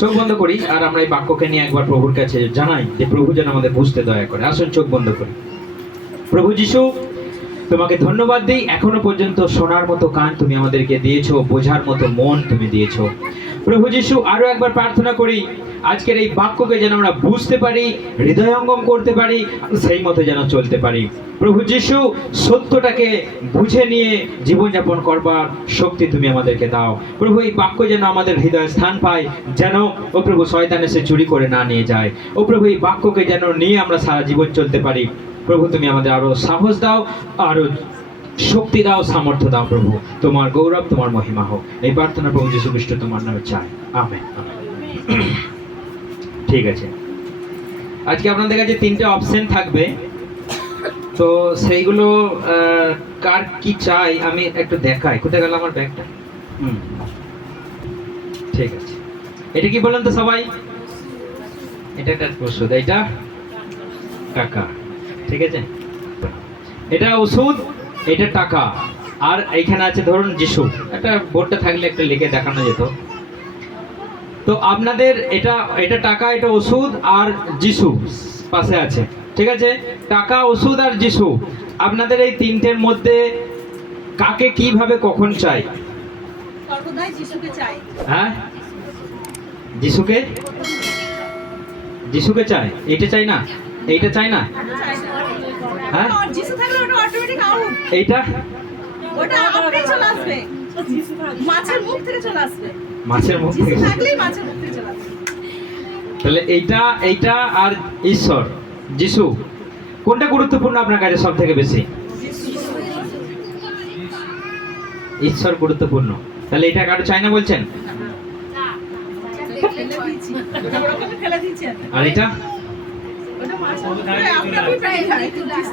চোখ বন্ধ করি আর আমরা এই বাক্যকে নিয়ে একবার প্রভুর কাছে জানাই যে প্রভু যেন আমাদের বুঝতে দয়া করে। আসুন চোখ বন্ধ করি। প্রভু যিশু, তোমাকে ধন্যবাদ দিই, এখনো পর্যন্ত শোনার মতো কান তুমি আমাদেরকে দিয়েছো, বোঝার মতো মন তুমি দিয়েছো। প্রভু যিশু, আরো একবার প্রার্থনা করি আজকের এই বাক্যকে যেন আমরা বুঝতে পারি, হৃদয়ঙ্গম করতে পারি, সেই মতো যেন চলতে পারি। প্রভু যিশু, সত্যটাকে বুঝে নিয়ে জীবনযাপন করবার শক্তি তুমি আমাদেরকে দাও। প্রভু, এই বাক্য যেন আমাদের হৃদয়ে স্থান পায়, যেন ও প্রভু শয়তান এসে চুরি করে না নিয়ে যায়। ও প্রভু, এই বাক্যকে যেন নিয়ে আমরা সারা জীবন চলতে পারি। প্রভু, তুমি আমাদের আরো সাহস দাও, আরো শক্তি দাও, সামর্থ্য দাও। প্রভু, তোমার গৌরব, তোমার মহিমা হোক। এই প্রার্থনা প্রভু যীশু খ্রিস্ট তোমার নামে চাই, আমেন। ঠিক আছে, আজকে আপনাদের কাছে 3টে অপশন থাকবে, তো সেইগুলো কার কি চাই আমি একটু দেখাই। কোথায় গেল আমার ব্যাগটা? ঠিক আছে, এটা কি বলেন তো সবাই? এটা একটা ওষুধ, এটা টাকা। ঠিক আছে, এটা ওষুধ, এটা টাকা। আর এইখানে আছে ধরুন যিশু। একটা বোর্ডটা থাকলে একটা লিখে দেখানো যেত। তো আপনাদের এটা এটা টাকা, এটা ওষুধ, আর যিশু পাশে আছে। ঠিক আছে, টাকা, ওষুধ আর যিশু। আপনাদের এই 3টের মধ্যে কাকে কিভাবে কখন চাই? হ্যাঁ, যিশুকে। যিশুকে চাই, এইটা চাই না, এইটা চাই না। হ্যাঁ, এইটা মাছের মুখ থেকে চলে আসবে। তাহলে এইটা, এইটা আর ঈশ্বর, যিশু, কোনটা গুরুত্বপূর্ণ আপনার কাছে সব থেকে বেশি? ঈশ্বর গুরুত্বপূর্ণ। তাহলে এটা কারো চাই না বলছেন? আর এটা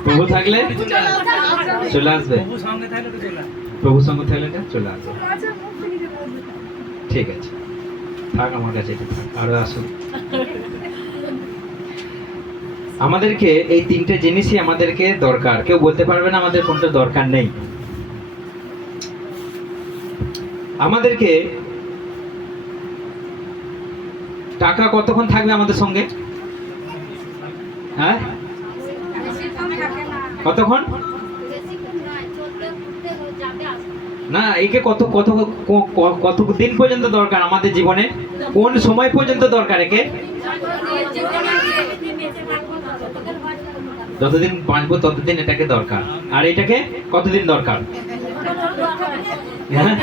প্রভু থাকলে চলে আসবে, প্রভু সঙ্গে থাকলে চলে আসবে। ঠিক আছে, থাক আমার কাছে, এটা থাক, আরো আসুন। আমাদেরকে এই 3টে জিনিসই আমাদেরকে দরকার। কেউ বলতে পারবে না আমাদের কোনটা দরকার নেই। আমাদেরকে টাকা কতক্ষণ থাকবে আমাদের সঙ্গে? হ্যাঁ, কতক্ষণ? না, একে কত কত কত দিন পর্যন্ত দরকার আমাদের জীবনে? কোন সময় পর্যন্ত দরকার একে? যতদিন বাঁচবো ততদিন এটাকে দরকার। আর এটাকে কতদিন দরকার? হ্যাঁ,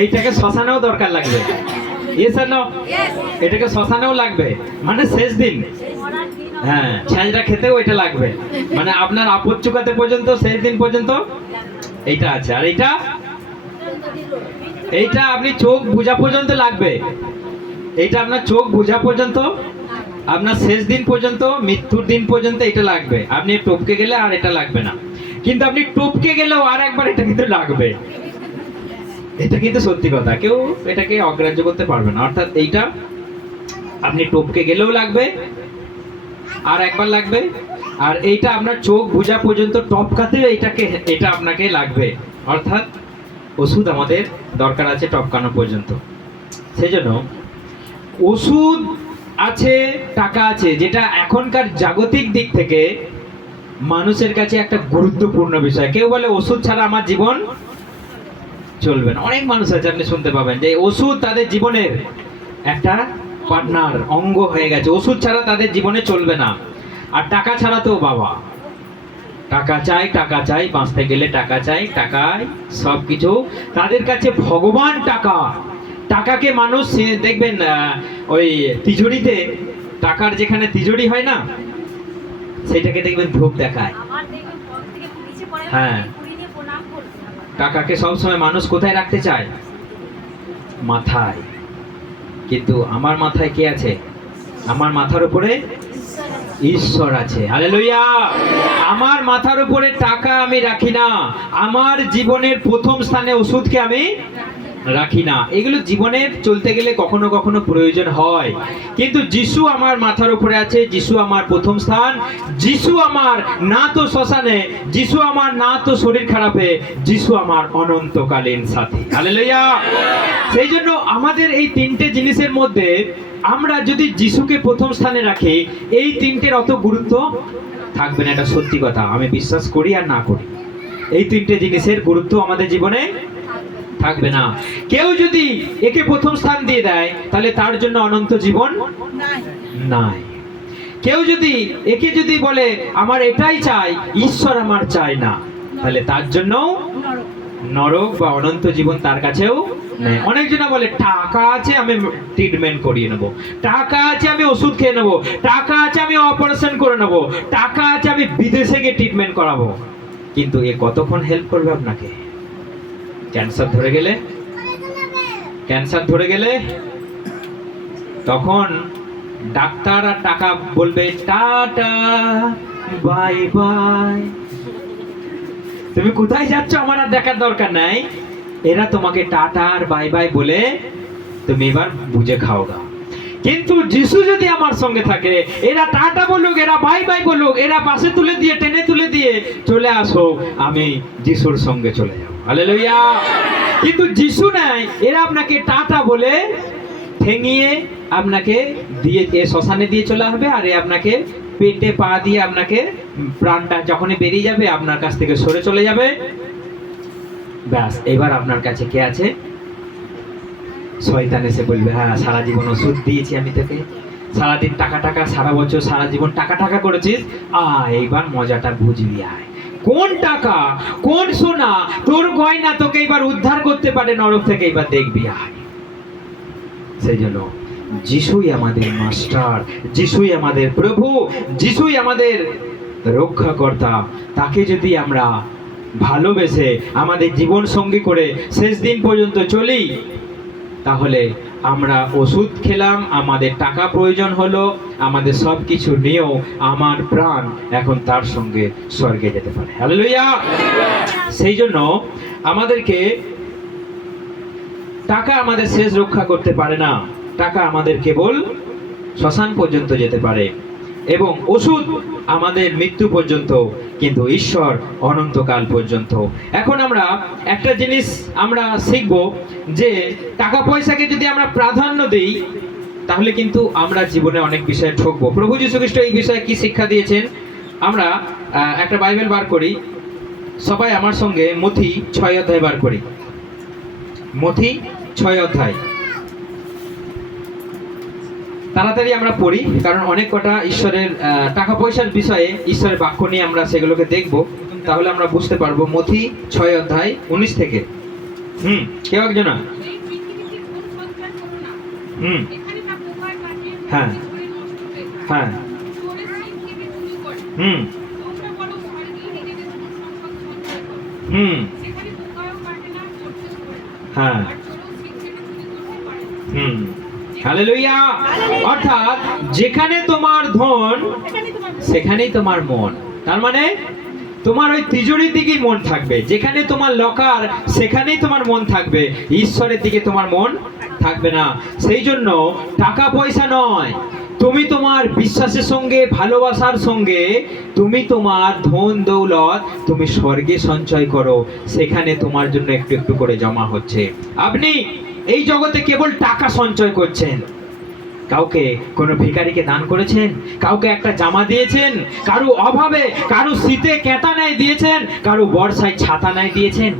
এইটাকে শ্মশানেও দরকার লাগবে। এটাকে শ্মশানেও লাগবে, মানে শেষ দিন। হ্যাঁ, ছ্যাঁচড়া খেতেও এটা লাগবে, মানে আপনার আপদ চুকাতে পর্যন্ত, শেষ দিন পর্যন্ত এইটা আছে। আর এইটা, এইটা আপনি চোখ বুঝা পর্যন্ত লাগবে। এইটা আপনার চোখ বুঝা পর্যন্ত, আপনার শেষ দিন পর্যন্ত, মৃত্যুর দিন পর্যন্ত এটা লাগবে। আপনি টপকে গেলে আর এটা লাগবে না, কিন্তু আপনি টপকে গেলেও আর একবার এটা কিন্তু লাগবে। এটা কিন্তু সত্যি কথা, কেউ এটাকে অগ্রাহ্য করতে পারবে না। অর্থাৎ এইটা আপনি টপকে গেলেও লাগবে, আর একবার লাগবে। আর এইটা আপনার চোখ বুঝা পর্যন্ত টপকাতেও এটা আপনাকে লাগবে। অর্থাৎ ওষুধ আমাদের দরকার আছে টপকানো পর্যন্ত। সেজন্য ওষুধ আছে, টাকা আছে, যেটা এখনকার জাগতিক দিক থেকে মানুষের কাছে একটা গুরুত্বপূর্ণ বিষয়। কেউ বলে ওষুধ ছাড়া আমার জীবন চলবে না। অনেক মানুষ আছে, আপনি শুনতে পাবেন যে ওষুধ তাদের জীবনের একটা পার্টনার, অঙ্গ হয়ে গেছে। ওষুধ ছাড়া তাদের জীবনে চলবে না। আর টাকা ছাড়া তো বাবা, টাকা চাই, টাকা চাই, বাঁচতে গেলে টাকা চাই, টাকায় সবকিছু। তাদের কাছে ভগবান টাকা। টাকাকে মানুষ দেখবেন ওই তিজুরিতে, টাকার যেখানে তিজুরি হয় না, সেটাকে দেখবেন ধূপ দেখায়। হ্যাঁ, টাকাকে সবসময় মানুষ কোথায় রাখতে চায়? মাথায়। কিন্তু আমার মাথায় কে আছে? আমার মাথার উপরে ঈশ্বর আছে। হালেলুয়া! আমার মাথার উপরে টাকা আমি রাখি না, আমার জীবনের প্রথম স্থানে ওষুধকে আমি রাখি না। এগুলো জীবনের চলতে গেলে কখনো কখনো প্রয়োজন হয়, কিন্তু যিশু আমার মাথার উপরে আছে। যিশু আমার প্রথম স্থান। যিশু আমার না তো শ্মশানে, যিশু আমার না তো শরীর খারাপে, যিশু আমার অনন্তকালীন সাথী। হালেলুয়া! সেই জন্য আমাদের এই তিনটে জিনিসের মধ্যে আমরা যদি যিশুকে প্রথম স্থানে রাখি, এই তিনটের অত গুরুত্ব থাকবে না। এটা সত্যি কথা, আমি বিশ্বাস করি আর না করি, এই তিনটে জিনিসের গুরুত্ব আমাদের জীবনে থাকবে না। কেউ যদি একে প্রথম স্থান দিয়ে দেয় তাহলে তার জন্য অনন্ত জীবন নাই। কেউ যদি একে যদি বলে আমার এটাই চাই, ঈশ্বর আমার চাই না, তাহলে তার জন্য নরক বা অনন্ত জীবন তার কাছেও নেই। অনেকজনা বলে টাকা আছে আমি ট্রিটমেন্ট করিয়ে নেবো, টাকা আছে আমি ওষুধ খেয়ে নেবো, টাকা আছে আমি অপারেশন করে নেবো, টাকা আছে আমি বিদেশে গিয়ে ট্রিটমেন্ট করাবো। কিন্তু এ কতক্ষণ হেল্প করবে আপনাকে? ক্যান্সার ধরে গেলে তখন ডাক্তার আর টাকা বলবে টাটা বাই বাই, তুমি কোথায় যাচ্ছ আমার আর দেখার দরকার নাই। এরা তোমাকে টাটা আর বাই বাই বলে তুমি এবার বুঝে খাও গা। কিন্তু যিশু যদি আমার সঙ্গে থাকে, এরা টাটা বলুক, এরা বাই বাই বলুক, এরা পাশে তুলে দিয়ে টেনে তুলে দিয়ে চলে আসো, আমি যিশুর সঙ্গে চলে যাবো। হালেলুয়া। কিন্তু যিশু নাই, এরা আপনাকে টাটা বলে ঠেঙিয়ে আপনাকে দিয়ে শ্মশানে দিয়ে চলে আসবে, আর এ আপনাকে পেটে পা দিয়ে আপনাকে প্রাণটা যখনই বেরিয়ে যাবে আপনার কাছ থেকে সরে চলে যাবে। ব্যাস, এবার আপনার কাছে কে আছে? শয়তান এসে বলবে হ্যাঁ সারা জীবন ওষুধ দিয়েছি আমি তোকে, সারাদিন টাকা টাকা, সারা বছর সারা জীবন টাকা টাকা করেছিস, এইবার মজাটা বুঝবি। আয় কোন টাকা কোন সোনা তোর গয়না তোকে এবার উদ্ধার করতে পারে নরক থেকে, এবার দেখবি। আয়। সেই জন্য যিশুই আমাদের মাস্টার, যিশুই আমাদের প্রভু, যিশুই আমাদের রক্ষাকর্তা। তাকে যদি আমরা ভালোবেসে আমাদের জীবন সঙ্গী করে শেষ দিন পর্যন্ত চলি, তাহলে আমরা ওষুধ খেলাম, আমাদের টাকা প্রয়োজন হলো, আমাদের সব কিছু নিয়েও আমার প্রাণ এখন তার সঙ্গে স্বর্গে যেতে পারে। হালেলুয়া। সেই জন্য আমাদেরকে টাকা আমাদের শেষ রক্ষা করতে পারে না, টাকা আমাদের কেবল শ্মশান পর্যন্ত যেতে পারে, এবং ওষুধ আমাদের মৃত্যু পর্যন্ত, কিন্তু ঈশ্বর অনন্তকাল পর্যন্ত। এখন আমরা একটা জিনিস আমরা শিখব, যে টাকা পয়সাকে যদি আমরা প্রাধান্য দিই তাহলে কিন্তু আমরা জীবনে অনেক বিষয়ে ঠকবো। প্রভু যীশু খ্রিস্ট এই বিষয়ে কি শিক্ষা দিয়েছেন? আমরা একটা বাইবেল বার করি, সবাই আমার সঙ্গে মথি 6 অধ্যায় বার করি। মথি 6 অধ্যায় তাড়াতাড়ি আমরা পড়ি, কারণ অনেক কটা ঈশ্বরের টাকা পয়সার বিষয়ে ঈশ্বরের বাক্য নিয়ে আমরা সেগুলোকে দেখব, তাহলে আমরা বুঝতে পারবো। মথি 6 অধ্যায় 19 থেকে। কেউ একজন? হ্যাঁ হ্যাঁ হ্যাঁ হালেলুয়া। অর্থাৎ যেখানে তোমার ধন সেখানেই তোমার মন। তার মানে তোমার ওই তিজুরির দিকেই মন থাকবে, যেখানে তোমার লকার সেখানেই তোমার মন থাকবে, ঈশ্বরের দিকে তোমার মন থাকবে না। সেই জন্য টাকা পয়সা নয়, তুমি তোমার বিশ্বাসের সঙ্গে, ভালোবাসার সঙ্গে তুমি তোমার ধন দৌলত তুমি স্বর্গে সঞ্চয় করো, সেখানে তোমার জন্য একটু একটু করে জমা হচ্ছে। আপনি এই জগতে কেবল টাকা সঞ্চয় করছেন। কাউকে কোনো ভিখারিকে দান করেছেন, কাউকে একটা জামা দিয়েছেন, কারো অভাবে, কারো শীতে কেতা নাই দিয়েছেন, কারো বর্ষায় ছাতা নাই দিয়েছেন।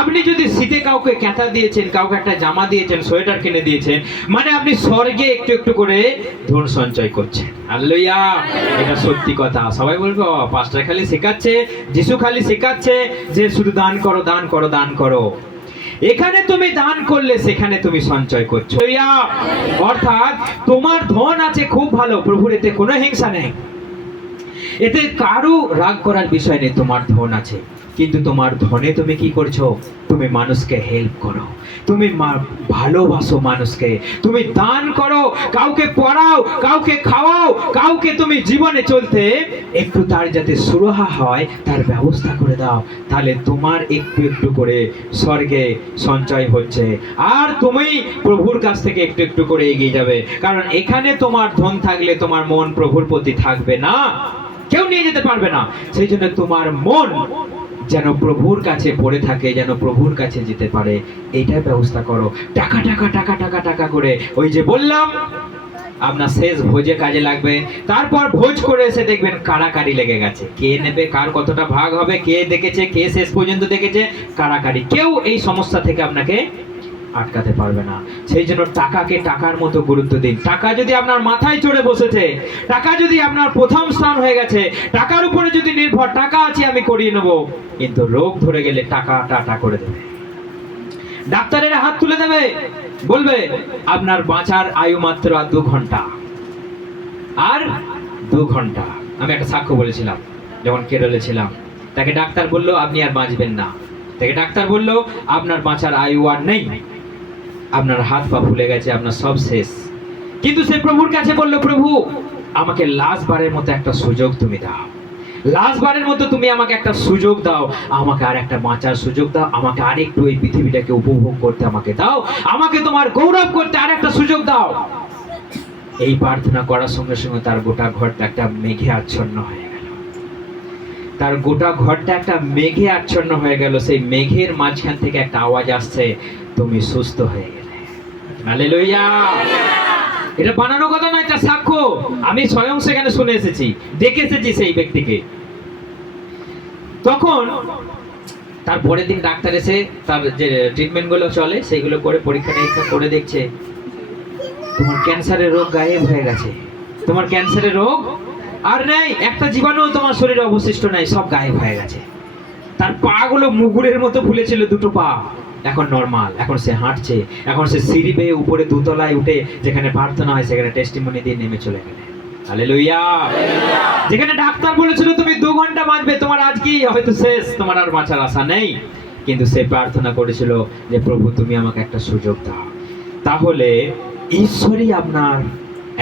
আপনি যদি শীতে কাউকে কেতা দিয়েছেন, কাউকে একটা জামা দিয়েছেন, সোয়েটার কিনে দিয়েছেন, মানে আপনি স্বর্গে একটু একটু করে ধন সঞ্চয় করছেন। হালেলুয়া। এটা সত্যি কথা। সবাই বলবো পাস্টার খালি শেখাচ্ছে, যিশু খালি শেখাচ্ছে যে শুধু দান করো দান করো দান করো। এখানে তুমি দান করলে সেখানে তুমি সঞ্চয় করছো। অর্থাৎ তোমার ধন আছে, খুব ভালো, প্রভুর এতে কোনো হিংসা নেই, এতে কারো রাগ করার বিষয় নেই। তোমার ধন আছে, কিন্তু তোমার ধনে তুমি কি করছো? তুমি মানুষকে হেল্প করো, তুমি ভালোবাসো মানুষকে, তুমি দান করো, কাউকে পড়াও, কাউকে খাওয়াও, কাউকে তুমি জীবনে চলতে একটু তার যাতে সুরাহা হয় তার ব্যবস্থা করে দাও। তাহলে তোমার একটু একটু করে স্বর্গে সঞ্চয় হচ্ছে, আর তুমি প্রভুর কাছ থেকে একটু একটু করে এগিয়ে যাবে। কারণ এখানে তোমার ধন থাকলে তোমার মন প্রভুর প্রতি থাকবে না, কেউ নিয়ে যেতে পারবে না। সেই জন্য তোমার মন যেন প্রভুর কাছে পড়ে থাকে, যেন প্রভুর কাছে যেতে পারে, এইটার ব্যবস্থা করো। টাকা টাকা টাকা টাকা টাকা করে, ওই যে বললাম আপনার শেষ ভোজে কাজে লাগবে। তারপর ভোজ করে এসে দেখবেন কাড়াকাড়ি লেগে গেছে, কে নেবে, কার কতটা ভাগ হবে, কে দেখেছে, কে শেষ পর্যন্ত দেখেছে, কাড়াকাড়ি। কেউ এই সমস্যা থেকে আপনাকে আটকাতে পারবে না। সেই জন্য টাকাকে টাকার মতো গুরুত্ব দিন। টাকা যদি আপনার মাথায় চড়ে বসেছে, টাকা যদি আপনার প্রথম স্থান হয়ে গেছে, টাকার উপরে যদি নির্ভর, টাকা আছে আমি করিয়ে নেব, কিন্তু রোগ ধরে গেলে টাকা টাটা করে দেবে, ডাক্তারের হাত তুলে দেবে, বলবে আপনার বাঁচার আয়ু মাত্র আর 2 ঘন্টা, আর 2 ঘন্টা। আমি একটা সাক্ষ্য বলেছিলাম, যখন কেরলে ছিলাম, তাকে ডাক্তার বললো আপনি আর বাঁচবেন না, তাকে ডাক্তার বললো আপনার বাঁচার আয়ু আর নেই, আপনার হাত পা ফুলে গেছে, আপনার সব শেষ। কিন্তু সে প্রভুর কাছে বলল, প্রভু আমাকে লাস্ট বারের মতো একটা সুযোগ তুমি দাও, লাস্ট বারের মতো তুমি আমাকে একটা সুযোগ দাও, আমাকে আর একটা বাঁচার সুযোগ দাও, আমাকে আরেকটু এই পৃথিবীটাকে উপভোগ করতে আমাকে দাও, আমাকে তোমার গৌরব করতে আর একটা সুযোগ দাও। এই প্রার্থনা করার সঙ্গে সঙ্গে তার গোটা ঘরটা একটা মেঘে আচ্ছন্ন হয়ে গেল, তার গোটা ঘরটা একটা মেঘে আচ্ছন্ন হয়ে গেল। সেই মেঘের মাঝখান থেকে একটা আওয়াজ আসছে, তুমি সুস্থ হয়ে গেলে। হালেলুয়া! এটা বানানো কথা নয়, এটা সাক্ষ্য, আমি স্বয়ং সেখানে শুনে এসেছি, দেখে এসেছি সেই ব্যক্তিকে। তখন তার পরের দিন ডাক্তার এসে তার যে ট্রিটমেন্ট গুলো চলে সেইগুলো করে পরীক্ষা নিরীক্ষা করে দেখছে, তোমার ক্যান্সারের রোগ গায়েব হয়ে গেছে, তোমার ক্যান্সারের রোগ আর নেই, একটা জীবাণু তোমার শরীরে অবশিষ্ট নাই, সব গায়েব হয়ে গেছে। তার পা গুলো মুগুরের মতো ফুলেছিল, 2টো পা এখন নরমাল, এখন সে হাঁটছে, এখন সে সিঁড়ি বেয়ে উপরে 2 তলায় উঠে যেখানে প্রার্থনা হয় সেখানে টেস্টিমনি দিয়ে নেমে চলে গেলে। হালেলুয়া! যেখানে ডাক্তার বলেছিল তুমি 2 ঘন্টা বাঁচবে, তোমার আজকেই হয়তো শেষ, তোমার আর বাঁচার আশা নেই, কিন্তু সে প্রার্থনা করেছিল যে প্রভু তুমি আমাকে একটা সুযোগ দাও। তাহলে ঈশ্বরই আপনার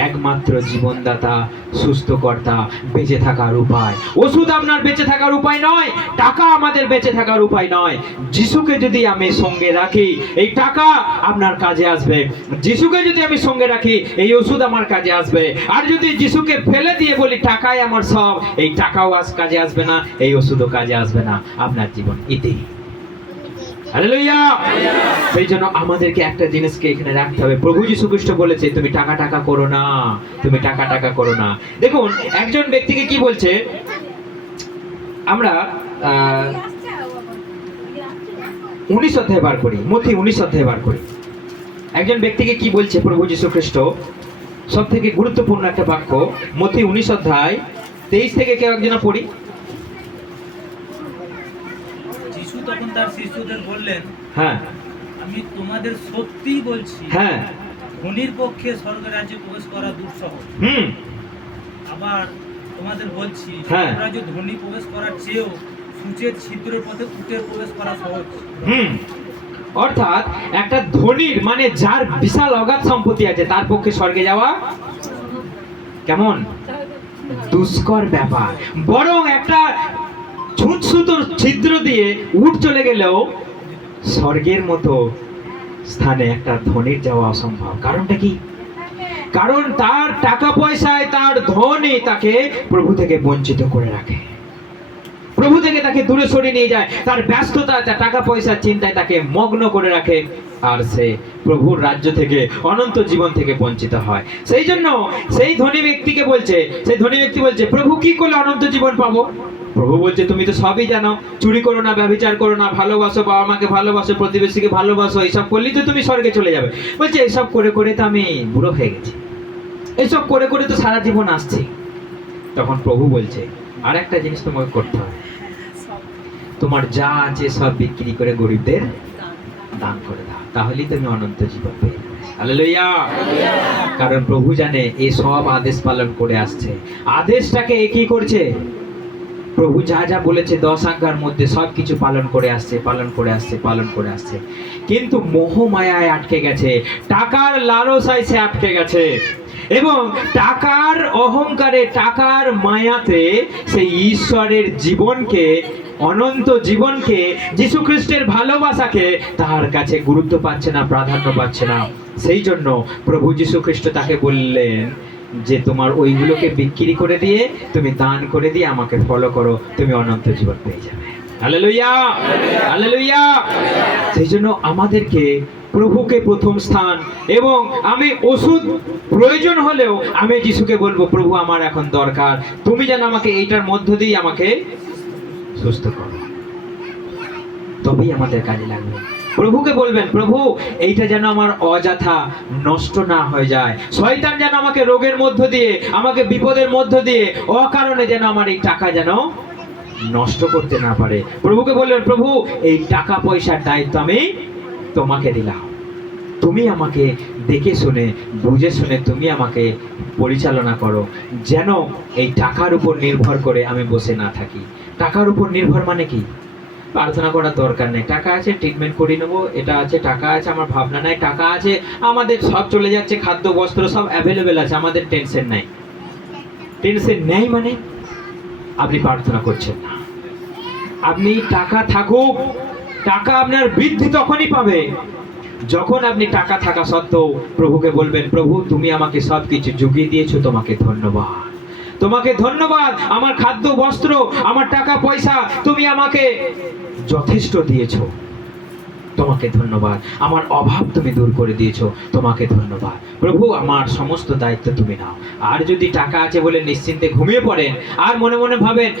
একমাত্র জীবনদাতা, সুস্থকর্তা, বেঁচে থাকার উপায়। ওষুধ আপনার বেঁচে থাকার উপায় নয়, টাকা আমাদের বেঁচে থাকার উপায় নয়। যিশুকে যদি আমি সঙ্গে রাখি, এই টাকা আপনার কাজে আসবে। যিশুকে যদি আমি সঙ্গে রাখি, এই ওষুধ আমার কাজে আসবে। আর যদি যিশুকে ফেলে দিয়ে বলি টাকাই আমার সব, এই টাকাও আজ কাজে আসবে না, এই ওষুধও কাজে আসবে না, আপনার জীবন ইতি। হালেলুয়া! সেই জন্য আমাদেরকে একটা জিনিসকে এখানে রাখতে হবে, প্রভু যীশু খ্রিস্ট বলেছে তুমি টাকা টাকা করো না, তুমি টাকা টাকা করো না। দেখুন একজন ব্যক্তিকে কি বলছে, আমরা 19 অধ্যায় বার করি, মথি 19 অধ্যায় বার করি। একজন ব্যক্তিকে কি বলছে প্রভু যীশু খ্রিস্ট, সব থেকে গুরুত্বপূর্ণ একটা বাক্য, মথি 19 অধ্যায় 23 থেকে কেউ একজন পড়ি। তখন তার শিষ্যদের বললেন, হ্যাঁ আমি তোমাদের সত্যিই বলছি, হ্যাঁ ধনীর পক্ষে স্বর্গের রাজ্যে প্রবেশ করা দুঃসহ। আবার তোমাদের বলছি, হ্যাঁ, স্বর্গরাজ্যে ধনী প্রবেশ করার চেয়েও সূচের ছিদ্রের পথে উটের প্রবেশ করা সহজ। অর্থাৎ একটা ধনীর মানে যার বিশাল অগাধ সম্পত্তি আছে তার পক্ষে স্বর্গে যাওয়া কেমন দুষ্কর ব্যাপার, বরং একটা ছুঁচ সুতোর ছিদ্র দিয়ে উট চলে গেলেও স্বর্গের মতো স্থানে একটা ধনীর যাওয়া অসম্ভব। কারণটা কি? কারণ তার টাকা পয়সায়, তার ধনে তাকে প্রভু থেকে বঞ্চিত করে রাখে, প্রভু থেকে তাকে দূরে সরিয়ে নিয়ে যায়, তার ব্যস্ততা, তার টাকা পয়সার চিন্তায় তাকে মগ্ন করে রাখে, আর সে প্রভুর রাজ্য থেকে, অনন্ত জীবন থেকে বঞ্চিত হয়। সেই জন্য সেই ধনী ব্যক্তিকে বলছে, সেই ধনী ব্যক্তি বলছে প্রভু কি করলে অনন্ত জীবন পাবো? প্রভু বলছে তুমি তো সবই জানো, চুরি করো না, ব্যভিচার করো না, ভালোবাসো, বাবা মাকে ভালোবাসো, প্রতিবেশীকে ভালোবাসো, এইসব করলেই তো তুমি স্বর্গে চলে যাবে। বলছে এইসব করে করে তো আমি বুড়ো হয়ে গেছি, এইসব করে করে তো সারা জীবন আসছে। তখন প্রভু বলছে আর একটা জিনিস তোমাকে করতে হবে, তোমার যা আছে সব বিক্রি করে গরিবদের দান করে দাও, তাহলেই তুমি অনন্ত জীবন পেয়ে যাবে। হালেলুয়া! কারণ প্রভু জানে এই সব আদেশ পালন করে আসছে। আদেশটাকে একই করছে, প্রভু যা যা বলেছে 10 আজ্ঞার মধ্যে সবকিছু পালন করে আসছে, পালন করে আসছে, পালন করে আসছে। কিন্তু মোহ মায়ায় আটকে গেছে, টাকার লালসায় সে আটকে গেছে, এবং টাকার অহংকারে, টাকার মায়াতে সেই ঈশ্বরের জীবনকে, অনন্ত জীবনকে, যীশু খ্রিস্টের ভালোবাসাকে তার কাছে গুরুত্ব পাচ্ছে না, প্রাধান্য পাচ্ছে না। সেই জন্য প্রভু যীশু খ্রিস্ট তাকে বললেন যে তোমার ওইগুলোকে বিক্রি করে দিয়ে, তুমি দান করে দিয়ে আমাকে ফলো করো, তুমি অনন্ত জীবন পেয়ে যাবে। Hallelujah, hallelujah. সেই জন্য আমাদেরকে প্রভুকে প্রথম স্থান, এবং আমি ওষুধ প্রয়োজন হলেও আমি যিশুকে বলবো, প্রভু আমার এখন দরকার, তুমি যেন আমাকে এইটার মধ্য দিয়ে আমাকে সুস্থ করো, তবেই আমাদের কাজে লাগবে। প্রভুকে বলবেন, প্রভু এইটা যেন আমার অযথা নষ্ট না হয়ে যায়, শয়তান যেন আমাকে রোগের মধ্য দিয়ে, আমাকে বিপদের মধ্য দিয়ে অকারণে যেন আমার এই টাকা যেন নষ্ট করতে না পারে। প্রভুকে বললেন, প্রভু এই টাকা পয়সার দায়িত্ব আমি তোমাকে দিলাম, তুমি আমাকে দেখে শুনে বুঝে শুনে তুমি আমাকে পরিচালনা করো, যেন এই টাকার উপর নির্ভর করে আমি বসে না থাকি। টাকার উপর নির্ভর মানে কি? প্রার্থনা করার দরকার নেই, টাকা আছে ট্রিটমেন্ট করে নেবো, এটা আছে, টাকা আছে, আমার ভাবনা নাই, টাকা আছে, আমাদের সব চলে যাচ্ছে, খাদ্য বস্ত্র সব অ্যাভেলেবেল আছে, আমাদের টেনশন নাই। টেনশন নেই মানে আপনি প্রার্থনা করছেন না। আপনি টাকা থাকুক, টাকা আপনার বৃদ্ধি তখনই পাবে যখন আপনি টাকা থাকা সত্ত্বেও প্রভুকে বলবেন, প্রভু তুমি আমাকে সব কিছু জুগিয়ে দিয়েছো, তোমাকে ধন্যবাদ, তোমাকে ধন্যবাদ, আমার খাদ্য বস্ত্র, আমার টাকা পয়সা তুমি আমাকে যথেষ্ট দিয়েছো, তোমাকে ধন্যবাদ, আমার অভাব তুমি দূর করে দিয়েছো, তোমাকে ধন্যবাদ। প্রভু আমার সমস্ত দায়িত্ব তুমি নাও। আর যদি টাকা আছে বলে নিশ্চিন্তে ঘুমিয়ে পড়েন, আর মনে মনে ভাবেন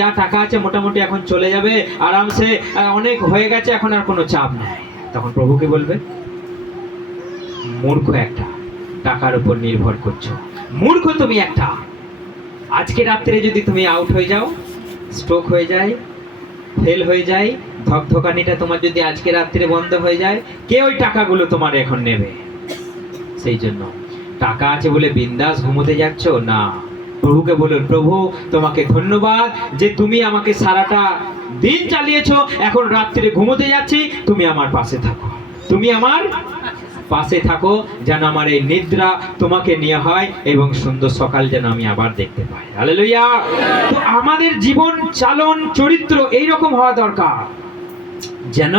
যা টাকা আছে মোটামুটি এখন চলে যাবে আরামসে, অনেক হয়ে গেছে, এখন আর কোনো চাপ নেই, তখন প্রভুকে বলবে, মূর্খ একটা, টাকার উপর নির্ভর করছো, মূর্খ তুমি একটা। আজকে রাত্রে যদি তুমি আউট হয়ে যাও, স্ট্রোক হয়ে যায়, ফেল হয়ে যায়, ধকধকানিটা তোমার যদি আজকে রাত্রে বন্ধ হয়ে যায়, কে ওই টাকাগুলো তোমার এখন নেবে? সেই জন্য টাকা আছে বলে বিন্দাস ঘুমোতে যাচ্ছ না, প্রভুকে বলুন, প্রভু তোমাকে ধন্যবাদ যে তুমি আমাকে সারাটা দিন চালিয়েছো, এখন রাত্রে ঘুমোতে যাচ্ছি, তুমি আমার পাশে থাকো, তুমি আমার পাশে থাকো, যেন আমার এই নিদ্রা তোমাকে নিয়ে হয় এবং সুন্দর সকাল যেন আমি আবার দেখতে পাই। হালেলুয়া। তো আমাদের জীবন চালন চরিত্র এইরকম হওয়া দরকার, যেন